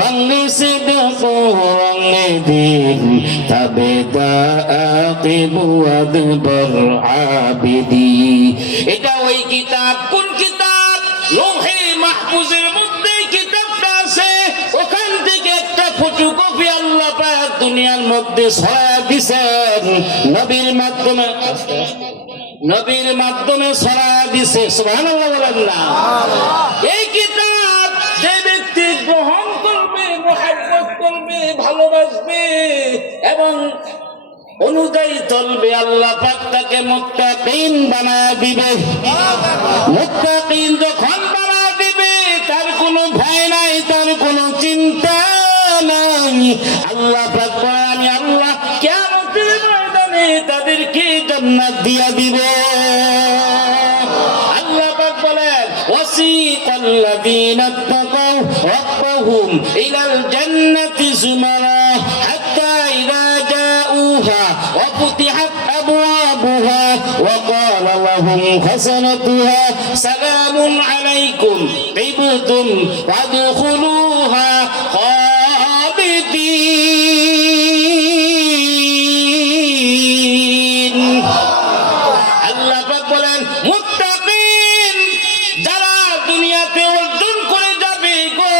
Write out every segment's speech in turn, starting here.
رنگ صدق رنگ دین تابدا عاقب أدبر عابدی। এটা ওই কিতাব। কোন কিতাব? লৌহে মাহফুজের মধ্যে কিতাবটা আছে। ওখান থেকে একটা ফটোকপি আল্লাহ পাক দুনিয়ার মধ্যে ছড়ায় দিয়েছেন নবীর মাধ্যমে। নবীর মাধ্যমে ছড়ায় দিয়েছে। সুবহানাল্লাহ বলেন না? এই কিতাব যে ব্যক্তি গ্রহণ করবে, মুহাব্বত করবে, ভালোবাসবে এবং অনুযায়ী চলবে, আল্লাহ পাক তাকে মুত্তাকিন বানায় দিবে। মুত্তাকিন যখন বানায় দিবে, তার কোনো ভয় নাই, তার কোনো চিন্তা নাই। আল্লাহ পাক বলেন, আমি আল্লাহ কিয়ামতের ময়দানে তাদেরকে জান্নাত দিয়া দিব। আল্লাহ পাক বলেন, ওয়াসিকাল লাযীনা তাকাউ রাব্বাহুম ইলাল জান্নাতি যুমারা হাত্তা ইযা জাউহা ওয়া ফুতিহাত আবওয়াবুহা ওয়া ক্বালা লাহুম খাযানাতুহা সালামুন আলাইকুম তিবতুম ফাদখুলুহা খালিদিন। আল্লাহ পাক বলেন, মুত্তাকিন যারা দুনিয়াতে অর্জন করে যাবে গো,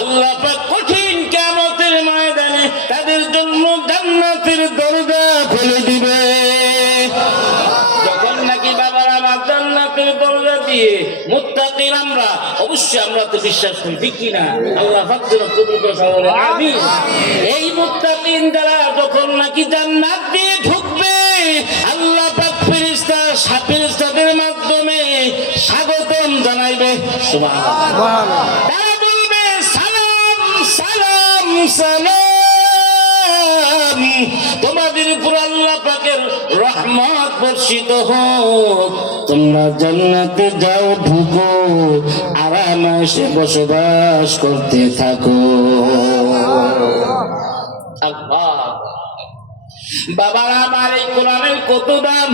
আল্লাহ পাক কঠিন কিয়ামতের ময়দানে তাদের জন্য জান্নাতের দরজা খুলে দিবে। যখন নাকি বাবার আমার জান্নাতের দরজা দিয়ে মুত্তাকিন আমরা, অবশ্যই আমরা তো বিশ্বাস করি, ঠিক কি না? আল্লাহ পাক যেন কবুল করে বলে আমিন। এই মুত্তাকিন যারা যখন নাকি জান্নাত দিয়ে ঢুকবে, আল্লাহ পাক ফেরেশতাদের মাধ্যমে স্বাগতম জানাইবে। সুবহানাল্লাহ। তারা বলবে, সালাম সালাম সালাম, তোমাদের উপর আল্লাহ পাকের রহমত বর্ষিত হোক, তোমরা জান্নাতে যাও, ঢুকো, আরামে বসবাস করতে থাকো। আল্লাহ বাবারা আমার, এই কোরআনের কত দাম।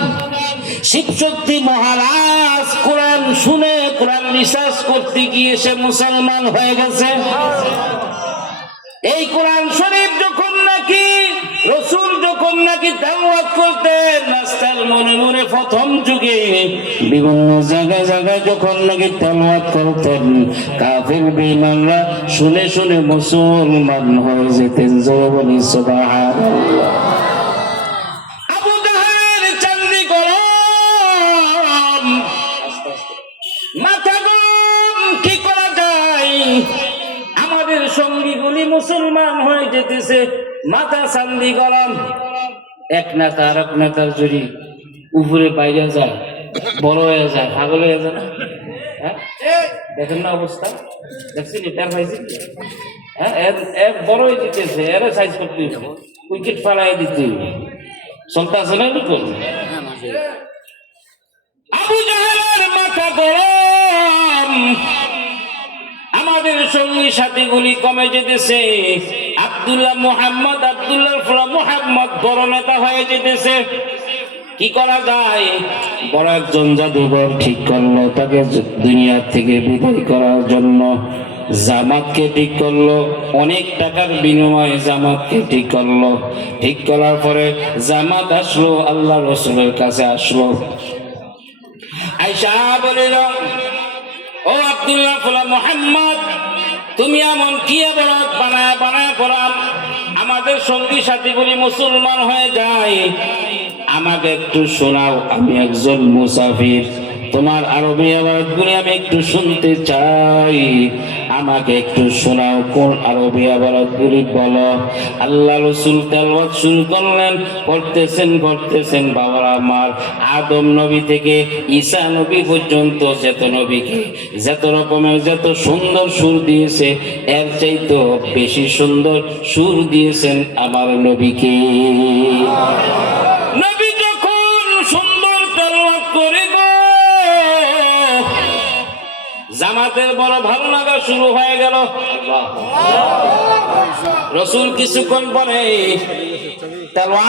শিবশক্তি মহারাজ কোরআন শুনে, কোরআন রিসার্চ করতে গিয়ে সে মুসলমান হয়ে গেছে। এই কোরআন শরীফ যখন নাকি রাসূল যখন নাকি তেলাওয়াত করতেন রাস্তার মনে মনে প্রথম যুগে বিভিন্ন জায়গায় জায়গায় যখন নাকি তেলাওয়াত করতেন, কাফির বেঈমানরা শুনে শুনে মুসলমান হয়ে যেতেন। জোরে বলি সুবহানাল্লাহ। আবু জাহেলের চান্দি গরম, মাথা গরম, কি করা যায়? আমাদের সঙ্গীগুলি মুসলমান হয়ে যেতেছে, মাথা চান্দি গরম। এক নেতা আর এক নেতার যদি উপরে বাইরে যায়, বড় হয়ে যায়, পাগল হয়ে যায় না? হ্যাঁ, দেখেন না অবস্থা? দেখছেন এটার ভাইছি? হ্যাঁ, এর বড় হয়ে যেতেছে, এর সাইজ করতে উইকেট ফালাই দিতে চলতে আছে না এরকম। আবু জাহেলের মাথা গরম, আমাদের সঙ্গী সাথীগুলি কমে যেতেছে। আব্দুল্লাহ মুহাম্মদ, আব্দুল্লাহ মুহাম্মদ বড় নেতা হয়ে যেতেছে। কি করা যায়? বড় একজন জাদুঘর ঠিক করলো তাকে দুনিয়া থেকে বিদায় করার জন্য। জামাতকে ঠিক করলো, অনেক টাকার বিনিময়ে জামাতকে ঠিক করলো। ঠিক করার পরে জামাত আসলো, আল্লাহ রাসূলের কাছে আসলো। আয়েশা বলিল, ও আব্দুল্লাহ মুহাম্মদ, তুমি এমন কি ইবাদত বানায় বানায় পড়াম, আমাদের সঙ্গী সাথীগুলি মুসলমান হয়ে যায়, আমাকে একটু শোনাও। আমি একজন মুসাফির, তোমার আরবি ইবাদতগুলি আমি একটু শুনতে চাই, আমাকে একটু শোনাও। কোন আরবি ইবাদতগুলি বলো। আল্লাহ রাসূল তেলাওয়াত শুরু করলেন, পড়তেছেন বাবার আমার, আদম নবী থেকে ঈসা নবী পর্যন্ত যত নবীকে যত রকমের যত সুন্দর সুর দিয়েছে, এর চাইতে বেশি সুন্দর সুর দিয়েছেন আমার নবীকে। নবী যখন সুন্দর তেলাওয়াত করে গো, জামাতের বড় ভালো লাগা শুরু হয়ে গেল। রাসূল কিছুক্ষণ পরে তেলাওয়াত